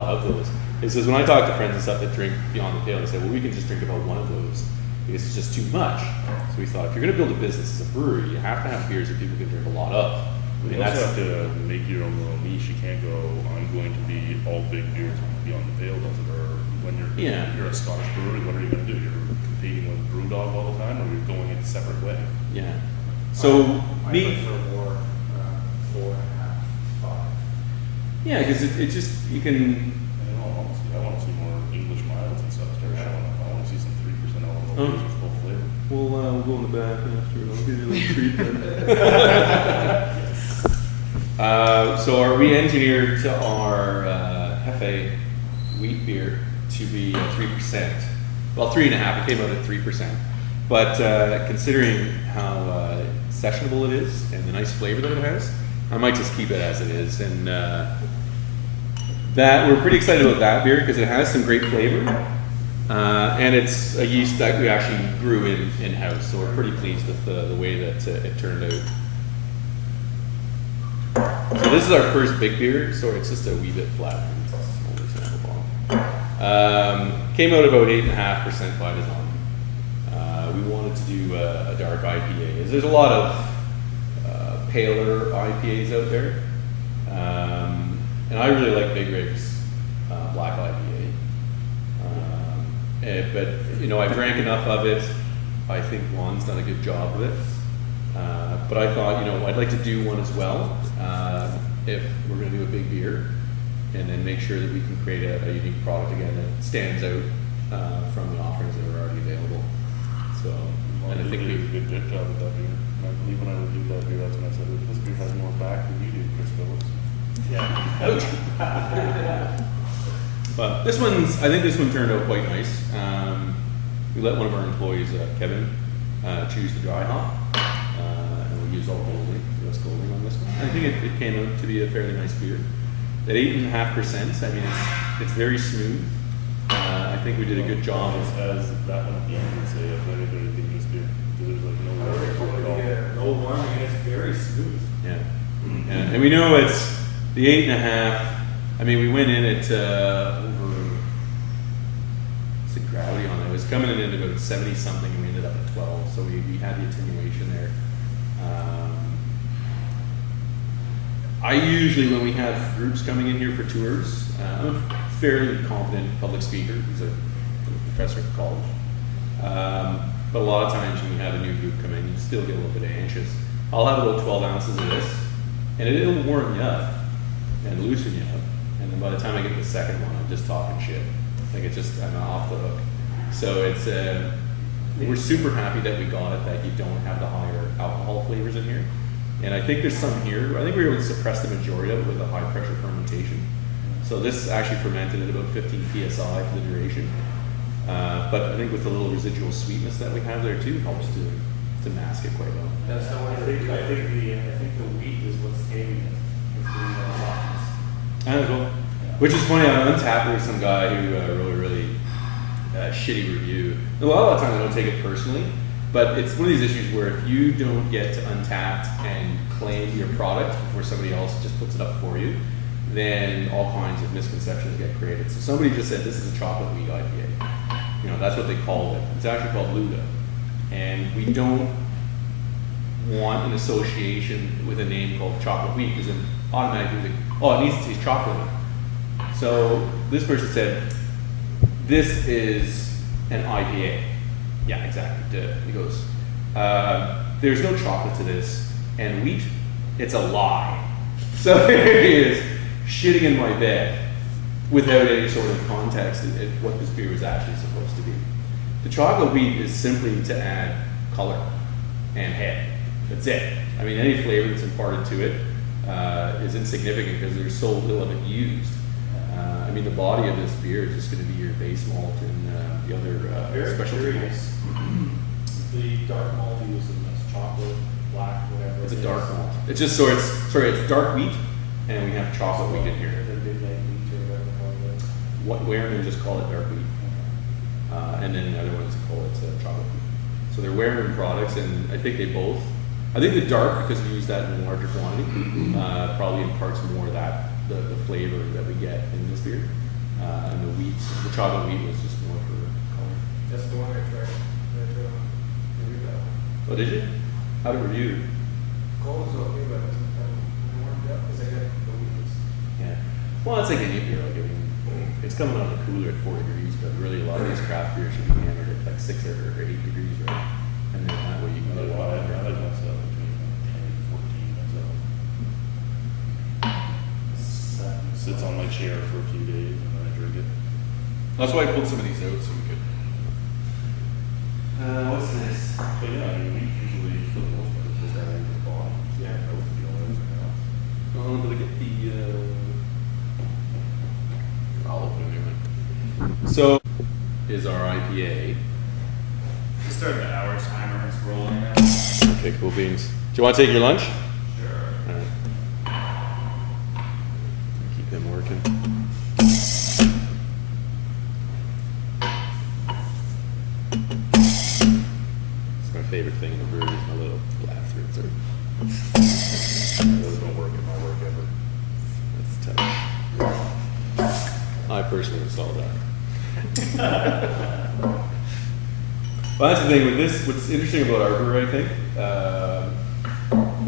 of those. It says when I talk to friends and stuff that drink beyond the pale, they say, well, we can just drink about one of those because it's just too much. So we thought, if you're going to build a business as a brewery, you have to have beers that people can drink a lot of. You also have to make your own little niche. You can't go, I'm going to be all big beers beyond the pale, does it? Or when you're a Scottish brewery, what are you going to do? You're competing with Brewdog all the time, or you're going in a separate way? Yeah. So I prefer more 4.5, 5. Yeah, because it just, you can. In all honesty, I want to see more English miles and stuff start showing up. I want to see some 3% alcohol beers with full flavor. We'll go in the back after. I'll give you a little treat then. So our re-engineered our Hefe wheat beer to be 3%. Well, 3.5. It came out at 3%. But considering how sessionable it is and the nice flavor that it has, I might just keep it as it is. And that we're pretty excited about that beer because it has some great flavor, and it's a yeast that we actually grew in-house. So we're pretty pleased with the way that it turned out. So this is our first big beer, so it's just a wee bit flat. Came out about 8.5% by design. We wanted to do a dark IPA. There's a lot of paler IPAs out there, and I really like Big Rig's black IPA. But you know, I drank enough of it. I think Juan's done a good job with it. But I thought, you know, I'd like to do one as well if we're going to do a big beer, and then make sure that we can create a unique product again that stands out from the offerings that are already available. So, Well, and I think we did a good job with that beer. And I believe when I reviewed that beer, that's when I said, this beer has more back than you do, Chris Phillips. Yeah. But this one's, I think this one turned out quite nice. We let one of our employees, Kevin, choose the dry hop, and we used all Golding, US Golding on this one. I think it came out to be a fairly nice beer. At 8.5%, I mean, it's very smooth. I think we did a good job. As that one at the end would say, a very, very dangerous beer. There's like no water at all. No warming, and it's very smooth. Yeah. Yeah. And we know it's the 8.5. I mean, we went in at over, what's the gravity on it? It was coming in at about 70 something, and we ended up at 12. So we had the attenuation there. I usually, when we have groups coming in here for tours, I'm a fairly confident public speaker. He's a professor at college. But a lot of times when we have a new group come in, you still get a little bit anxious. I'll have about 12 ounces of this, and it'll warm you up and loosen you up. And then by the time I get to the second one, I'm just talking shit. Like it's just, I'm off the hook. So it's, we're super happy that we got it, that you don't have the higher alcohol flavors in here. And I think there's some here. I think we were able to suppress the majority of it with a high pressure fermentation. So this actually fermented at about 15 psi for the duration. But I think with the little residual sweetness that we have there too, helps to mask it quite well. That's how I think the wheat is what's giving it. It's giving it softness. And as well. Which is funny, on Untapped there was some guy who wrote a really shitty review. A lot of times I don't take it personally, but it's one of these issues where if you don't get to Untapped and claim your product before somebody else just puts it up for you, then all kinds of misconceptions get created. So somebody just said this is a chocolate wheat IPA. You know, that's what they called it. It's actually called Luda. And we don't want an association with a name called chocolate wheat because then automatically we think, oh, it needs to taste chocolatey. So this person said, this is an IPA. Yeah, exactly. He goes, there's no chocolate to this, and wheat, it's a lie. So here he is, shitting in my bed without any sort of context of what this beer was actually supposed to be. The chocolate wheat is simply to add color and head. That's it. I mean, any flavor that's imparted to it is insignificant because there's so little of it used. I mean, the body of this beer is just going to be your base malt and the other specialty malts. The dark malt you use in this chocolate, black, whatever. It's a dark malt. It's just so it's dark wheat, and we have chocolate wheat in here. The midnight wheat or whatever called it. What Wehrman just call it dark wheat, and then the other ones call it chocolate wheat. So they're Wehrman products, and I think they both. I think the dark, because we use that in a larger quantity, probably imparts more of that the flavor that we get in this beer. And the chocolate wheat was just more for color. That's the one I tried. I reviewed that one. Oh, did you? How did it review? Cold was okay, but I warmed up because I got the wheat. Yeah. Well, it's like any beer. Like, I mean, it's coming out of the cooler at 4 degrees, but really a lot of these craft beers should be hammered at like 6 or 8 degrees, right? And then that way you can get a lot I of like myself between 10 and 14 myself. Sits on my chair for a few days and then I drink it. That's why I pulled some of these out so we could. What's this? But yeah, I mean, we usually, for the most part, just add into the bottom. Yeah. That would be all everything else. Did I get the? I'll open it anyway. So, is our IPA. Just start the hour timer, it's rolling now. Okay, cool beans. Do you want to take your lunch? Sure. All right. Keep them working. It's my favorite thing in the brewery is my little blasters. Those don't work in my work ever. That's tough. I personally installed that. Well, that's the thing with this. What's interesting about our brewery, I think,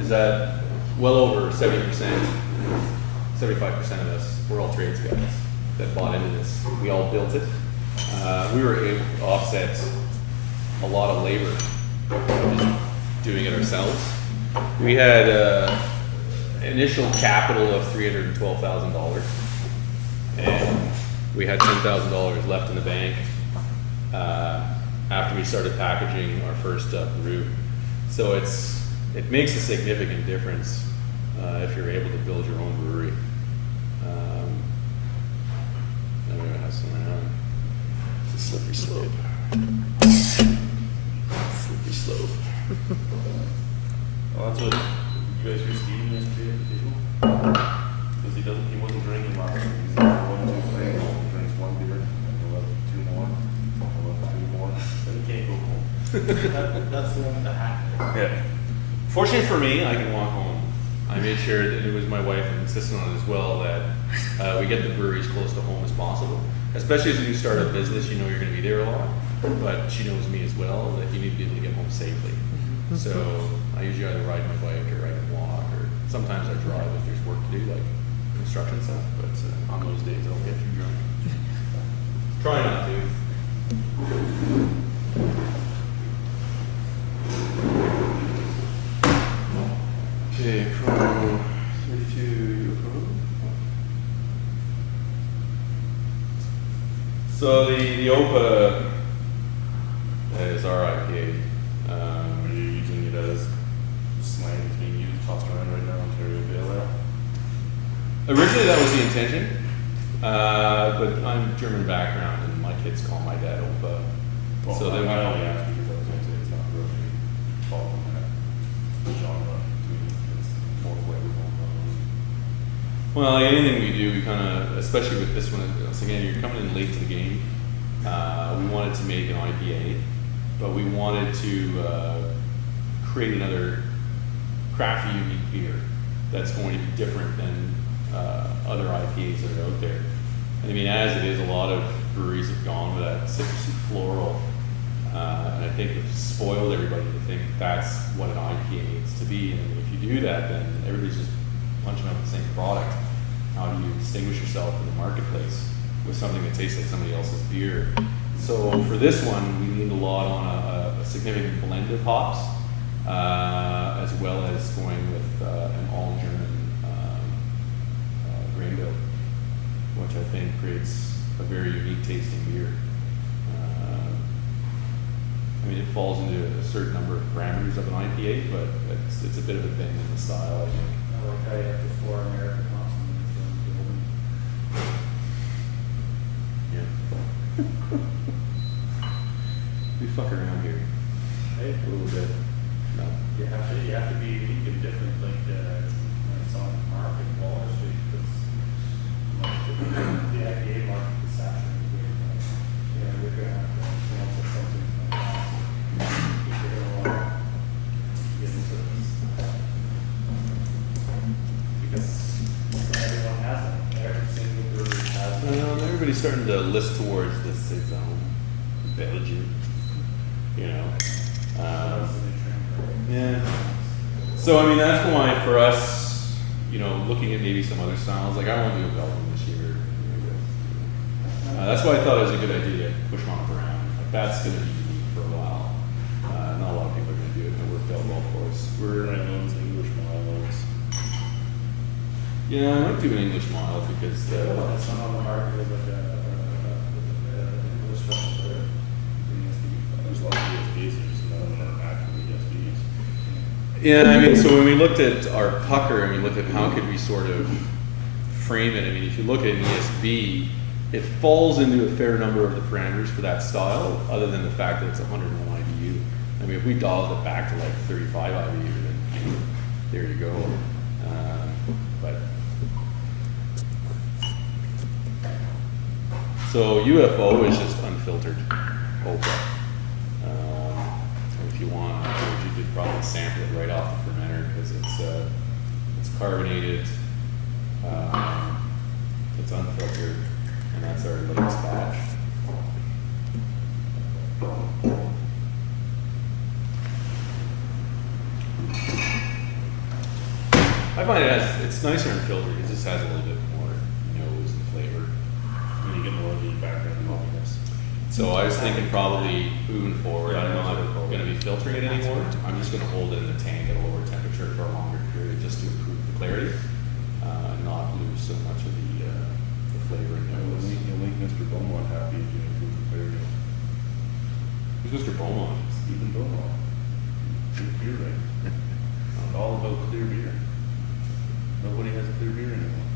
is that well over 70%, 75% of us, we're all trades guys that bought into this. We all built it. We were able to offset a lot of labor by just doing it ourselves. We had initial capital of $312,000, and we had $10,000 left in the bank after we started packaging our first brew. So it makes a significant difference if you're able to build your own brewery. And we're gonna have some around. It's a slippery slope. Slippery slope. Well, that's what you guys hear Steve yesterday at the table? Because he wasn't drinking last week. He's in for 1, 2 things. He drinks 1 beer, and he'll have 2 more, he'll have 2 more, then he can't go home. That's the one that happened. Yeah. Fortunately for me, I can walk home. I made sure that it was my wife and insisted on it as well that we get the brewery as close to home as possible. Especially as you start a business, you know you're going to be there a lot. But she knows me as well that you need to be able to get home safely. So I usually either ride my bike or I can walk, or sometimes I drive if there's work to do, like construction stuff. But on those days, I don't get too drunk. Try not to. Okay, Pro 32 Pro. So the OPA is our IPA. Are you using it as slang that's being used, tossed around right now, Ontario Pale Ale? Originally that was the intention, but I'm German background and my kids call my dad OPA. Well, So then I only asked because I was going to say it's not really following that genre to me. It's more flavorful. Well, like anything we do, we kind of, especially with this one, once again, you're coming in late to the game. We wanted to make an IPA, but we wanted to create another crafty, unique beer that's going to be different than other IPAs that are out there. And I mean, as it is, a lot of breweries have gone with that citrusy floral, and I think it's spoiled everybody to think that's what an IPA needs to be. And if you do that, then everybody's just punching out the same product. How do you distinguish yourself in the marketplace with something that tastes like somebody else's beer? So for this one, we leaned a lot on a significant blend of hops, as well as going with an all-German grain bill, which I think creates a very unique tasting beer. I mean, it falls into a certain number of parameters of an IPA, but it's a bit of a thing in the style, I think. I like how you have the 4 American hops and Yeah. We fuck around here Hey, a little bit. No. you have to be unique and different, like when it's on market Wall Street, because the IPA market is saturated. Yeah, we're gonna have to come up with something like that. If you're gonna want to get into this. everybody's starting to list towards the Saison, Belgium, you know. Yeah. So I mean, that's why for us, you know, looking at maybe some other styles, like I want to do a Belgium this year. That's why I thought it was a good idea to push Mont around. Like that's going to be unique for a while. Not a lot of people are going to do it, and it worked out well for us. We're Rhinos, English miles. Yeah, I might do an English mile because It's not on the market as like a special player. There's lots of ESBs, there's just none of them are actual ESBs. yeah, I mean, so when we looked at our pucker and we looked at how could we sort of frame it, I mean, if you look at an ESB, it falls into a fair number of the parameters for that style, other than the fact that it's 101 IBU. I mean, if we dialed it back to like 35 IBU, then there you go. But so UFO is just unfiltered Oprah. If you want, you could probably sample it right off the fermenter because it's carbonated, it's unfiltered, and that's our latest batch. I find it's nicer unfiltered. It just has a little bit more nose and flavor. And you get more of the background maltiness. So I was thinking probably moving forward, I'm not going to be filtering it anymore. I'm just going to hold it in the tank at a lower temperature for a longer period just to improve the clarity, not lose so much of the flavor and nose. You'll make Mr. Beaumont happy if you improve the clarity. Who's Mr. Beaumont? Stephen Beaumont. Good beer, right? It's all about clear beer. Nobody has clear beer anymore.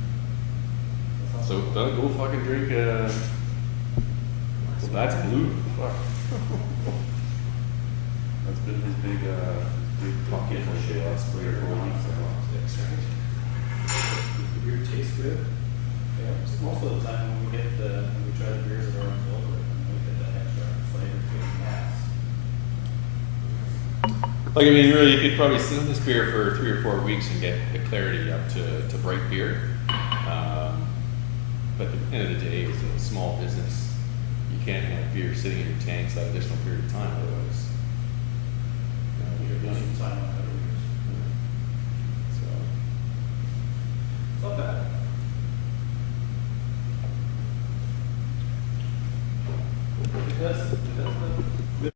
So go fucking drink. Well, that's blue. Fuck. That's been his big pocket for the last 3 or 4 weeks. The beer tastes good. Yeah, most of the time when we try the beers that are unfiltered, we get that extra flavor to the mass. Like, I mean, really, you could probably sit in this beer for 3 or 4 weeks and get the clarity up to bright beer. But at the end of the day, it's a small business. You can't have beer sitting in your tanks that additional period of time, otherwise